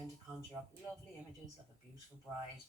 tend to conjure up lovely images of a beautiful bride,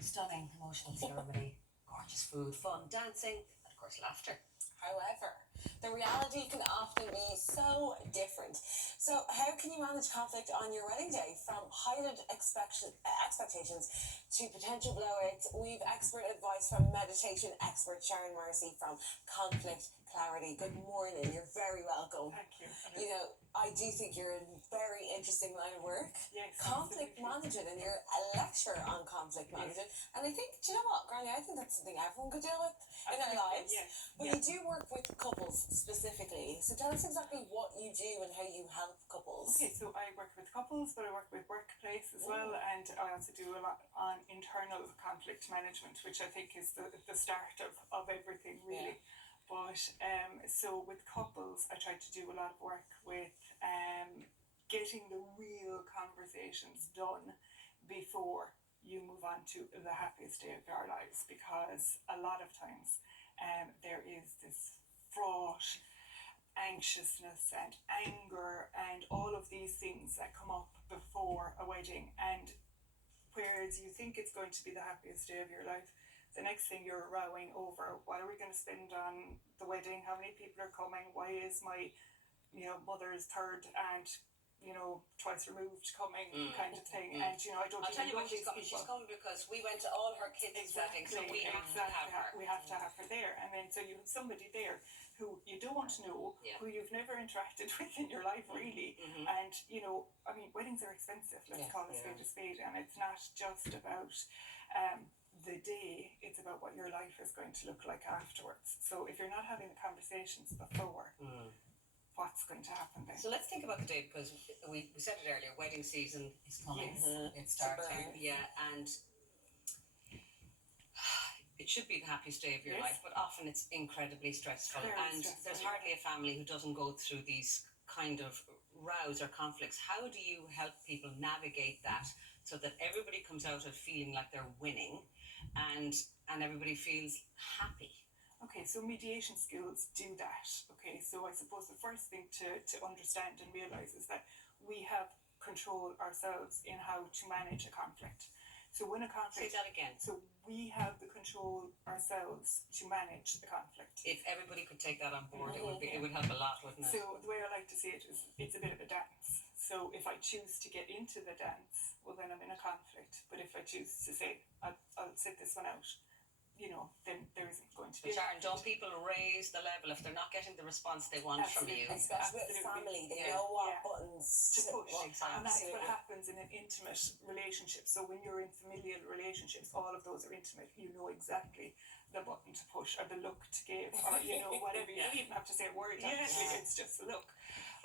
stunning emotional ceremony, gorgeous food, fun, dancing, and of course laughter. However, the reality can often be so different. So, how can you manage conflict on your wedding day? From heightened expectations to potential blowouts, we've expert advice from meditation expert Sharon Marcy from Conflict Clarity. Good morning, you're very welcome. Thank you. You know, I do think you're in a very interesting line of work. Yes, conflict management, and you're a lecturer on conflict management. And I think, do you know what, Granny, I think that's something everyone could deal with in their lives. Yes. But you do work with couples specifically. So tell us exactly what you do and how you help couples. Okay, so I work with couples, but I work with workplace as well, and I also do a lot on internal conflict management, which I think is the start of everything, really. But so with couples, I try to do a lot of work with getting the real conversations done before you move on to the happiest day of your lives, because a lot of times there is this fraught anxiousness and anger and all of these things that come up before a wedding, and whereas you think it's going to be the happiest day of your life, the next thing you're rowing over, what are we going to spend on the wedding, how many people are coming, why is my mother's third aunt twice removed coming, kind of thing. And I don't I'll tell you know what she's coming. She's coming because we went to all her kids' weddings, so we have to have her. We have to have her there, and then so you have somebody there who you don't know, who you've never interacted with in your life, really. And I mean, weddings are expensive. Let's call a spade, and it's not just about the day, it's about what your life is going to look like afterwards. So if you're not having the conversations before, what's going to happen then? So let's think about the day, because we said it earlier, wedding season is coming. Yes. It's starting. And it should be the happiest day of your life, but often it's incredibly stressful. There's hardly a family who doesn't go through these kind of rows or conflicts. How do you help people navigate that so that everybody comes out of feeling like they're winning and everybody feels happy? Okay, so mediation skills do that. Okay, so I suppose the first thing to understand and realise is that we have control ourselves in how to manage a conflict. So when a conflict... Say that again. So we have the control ourselves to manage the conflict. If everybody could take that on board, it would help a lot, wouldn't it? So the way I like to see it is it's a bit of a dance. So if I choose to get into the dance, well then I'm in a conflict. But if I choose to say, I'll sit this one out, then there isn't going to be... But Sharon, don't people raise the level if they're not getting the response they want from you? Especially with family, they know what buttons to push. Exactly. And that's what happens in an intimate relationship. So when you're in familial relationships, all of those are intimate. You know exactly the button to push or the look to give or, whatever. You don't even have to say a word, actually. It's just a look.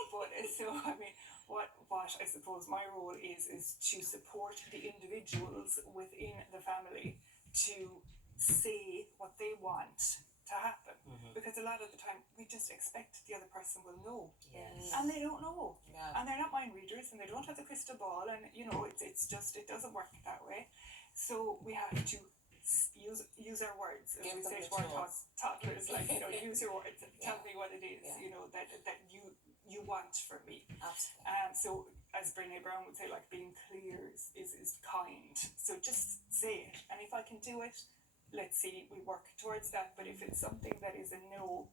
But so, I mean, what I suppose my role is to support the individuals within the family to say what they want to happen, because a lot of the time we just expect the other person will know, and they don't know, and they're not mind readers, and they don't have the crystal ball, and it's just, it doesn't work that way. So we have to use our words, as we say to our toddlers, like use your words, tell me what it is, that you want from me. Absolutely. So as Brené Brown would say, like, being clear is kind. So just say it, and if I can do it, let's see, we work towards that. But if it's something that is a no,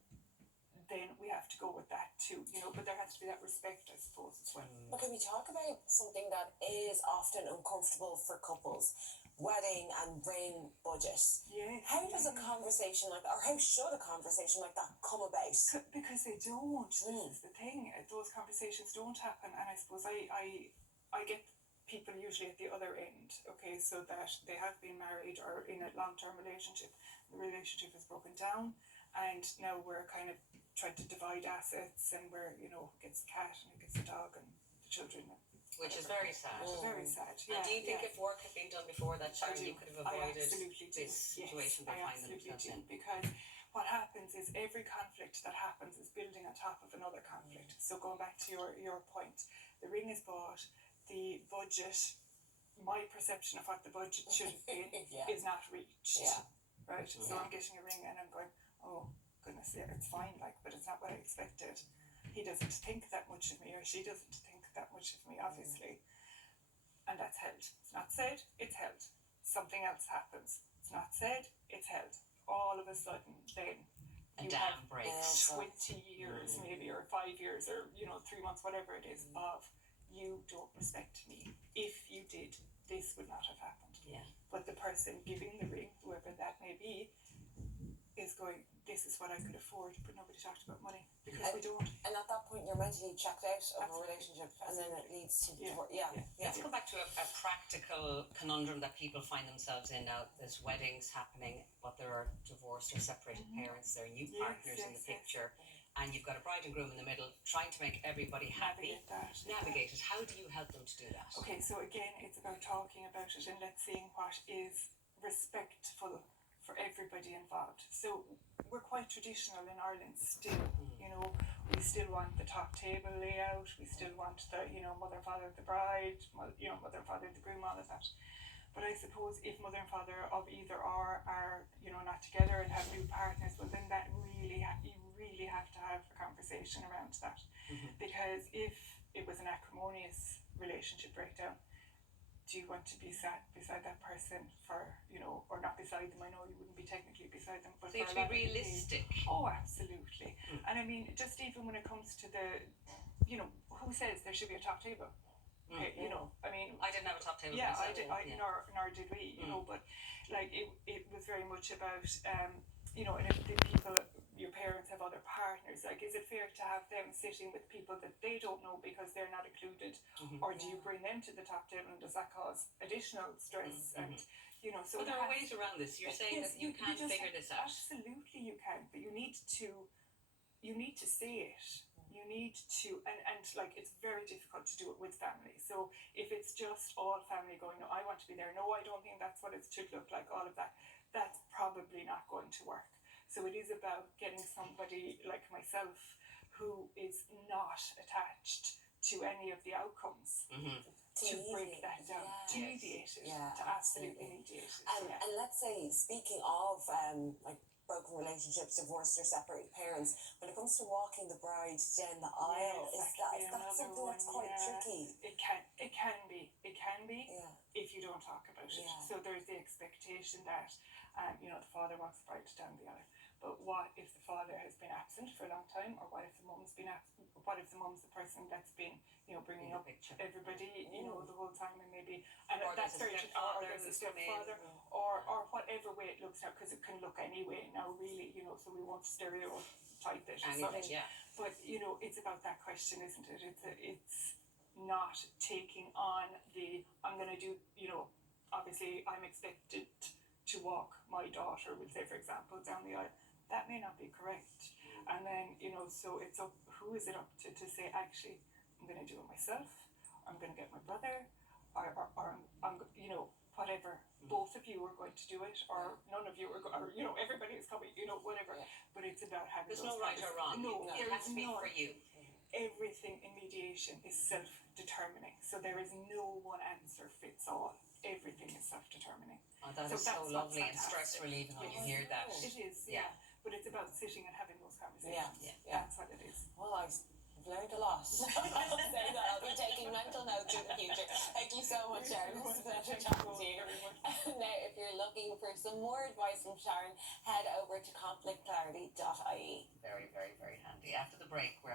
then we have to go with that too, but there has to be that respect, I suppose, as well. But can we talk about something that is often uncomfortable for couples? Wedding and ring budget. Yes. How does a conversation like that, or how should a conversation like that come about? Because they don't. This is the thing. Those conversations don't happen, and I suppose I get people usually at the other end, okay, so that they have been married or in a long-term relationship, the relationship is broken down, and now we're kind of trying to divide assets, and we're, who gets the cat and who gets the dog and the children. Which is very sad. Very sad, yeah. And do you think if work had been done before that, Sharon, you could have avoided this situation they find themselves in? Because what happens is every conflict that happens is building on top of another conflict. So going back to your point, the ring is bought, the budget, my perception of what the budget should have been is not reached. Right? So I'm getting a ring and I'm going, oh goodness, it's fine, but it's not what I expected. He doesn't think that much of me, or she doesn't think that much of me, obviously. and that's held. It's not said, it's held. Something else happens. It's not said, it's held. All of a sudden, then A you dam have breaks. 20 years maybe, or 5 years, or 3 months, whatever it is, of you don't respect me. If you did, this would not have happened. Yeah. But the person giving the ring, whoever that may be, is going, this is what I could afford, but nobody talked about money because we don't. And at that point, you're mentally checked out of a Absolutely. relationship, and then it leads to Yeah. divorce. Let's go back to a practical conundrum that people find themselves in now. There's weddings happening, but there are divorced or separated parents, there are new partners in the picture, and you've got a bride and groom in the middle trying to make everybody happy. Navigate it. How do you help them to do that? Okay, so again, it's about talking about it and let's seeing what is respectful for everybody involved. So we're quite traditional in Ireland still, we still want the top table layout, we still want the, mother and father of the bride, mother and father of the groom, all of that. But I suppose if mother and father of either or are, not together and have new partners, well then that really, you really have to have a conversation around that. Because if it was an acrimonious relationship breakdown, do you want to be sat beside that person for, or not beside them? I know you wouldn't be technically beside them, but So you have to be realistic. Oh, absolutely. And I mean, just even when it comes to the, who says there should be a top table? Okay, I mean, I didn't have a top table. Yeah, myself. nor did we, but like it was very much about, and if the people, your parents have other partners, like is it fair to have them sitting with people that they don't know because they're not included, or do you bring them to the top table and does that cause additional stress? And so there are ways around this. You're saying that you can figure this out. Absolutely you can, but you need to say it. You need to, and like it's very difficult to do it with family. So if it's just all family going, no, I want to be there, no, I don't think that's what it should look like, all of that, that's probably not going to work. So it is about getting somebody like myself who is not attached to any of the outcomes to break that down, to mediate it, to absolutely mediate it. And let's say, speaking of like broken relationships, divorced or separated parents, when it comes to walking the bride down the aisle, is that something that's quite tricky? It can be if you don't talk about it. So there's the expectation that the father walks the bride down the aisle. But what if the father has been absent for a long time, or what if the mum's been absent? What if the mum's the person that's been, bringing up everybody, the whole time, and maybe, and or that's very, or there's a stepfather, or whatever way it looks now, because it can look any way now, really, so we won't stereotype it as such. But it's about that question, isn't it? It's not taking on the, I'm going to do, obviously I'm expected to walk my daughter, we'll say for example, down the aisle. That may not be correct. And then, so it's up, who is it up to say, actually, I'm going to do it myself, I'm going to get my brother, or I'm whatever, both of you are going to do it, or none of you are, or everybody is coming, whatever. But it's about having there's no right or wrong. No, it has to be for you. Everything in mediation is self-determining, so there is no one answer fits all. Everything is self-determining. Oh, that is so lovely and stress relieving when you hear that. It is, but it's about sitting and having those conversations. That's what it is. Well, I've learned a lot. I'll say that. I'll be taking mental notes in the future. Thank you so much, Sharon. It's a pleasure talking to you. Now, if you're looking for some more advice from Sharon, head over to conflictclarity.ie. Very, very, very handy. After the break, we're